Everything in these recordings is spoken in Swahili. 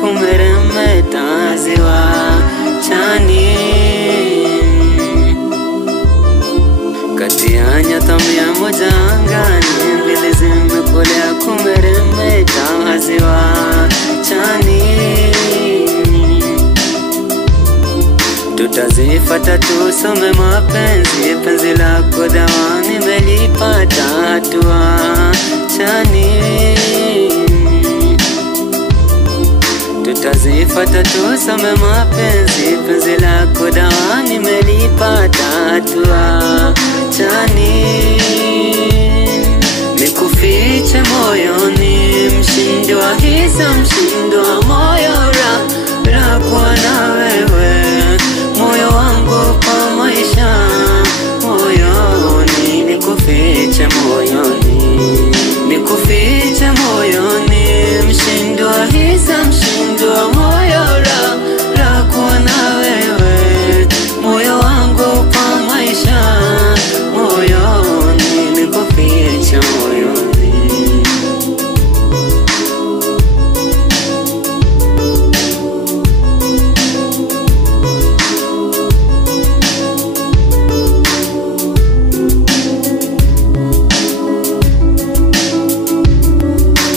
kumeremeta ziwa chani. Kati ya nyota 100 angani, mbili zimekolea kumeremeta ziwa chani. Tutazifata tusome mapenzi, penzi lako dawa nimelipata hatua chani. Tutazifata tusome mapenzi, penzi lako dawa nimelipata hatua chani. Nikufiche moyoni, mshindi wa hisa, mshindi wa moyo, ra kuwa na wewe, moyo wangu kwa maisha moyoni. Nikufiche moyoni, nikufiche moyoni, mshindi wa hisa, mshindi wa moyo, ra kuwa na wewe, moyo wangu kwa maisha moyoni. Nikufiche moyoni.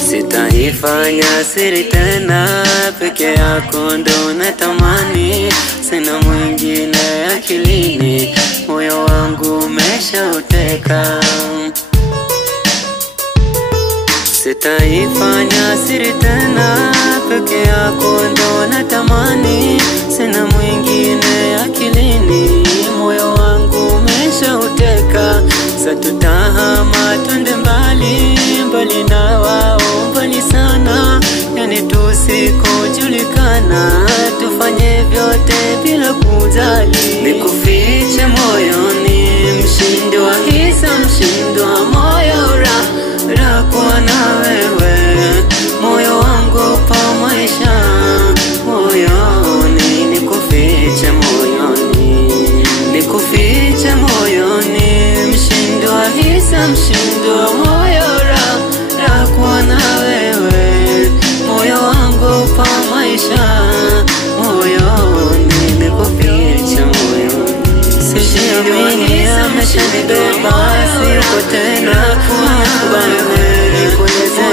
Sitaifanya siri tena, peke yako ndo natamani, sina mwingine akilini, moyo wangu umeshauteka. Sitaifanya siri tena, peke yako ndo natamani, sina mwingine akilini, moyo wangu umeshauteka. Satutahama twende mbali, mbali na wao, mbali sana, yani tusikojulikana, tufanye vyote bila kujali. Nikufiche moyoni, mshindi wa hisa, mshindi wa moyo, ra kuwa na wewe, moyo wangu pa maisha moyoni. Nikufiche moyoni, nikufiche moyoni, mshindi wa hisa, mshindi wa moyo, ra kuwa na wewe, moyo wangu pa maisha moyoni. Nikufiche moyoni. Sijiamini ameshanibeba, siko tena wewe, nikueleze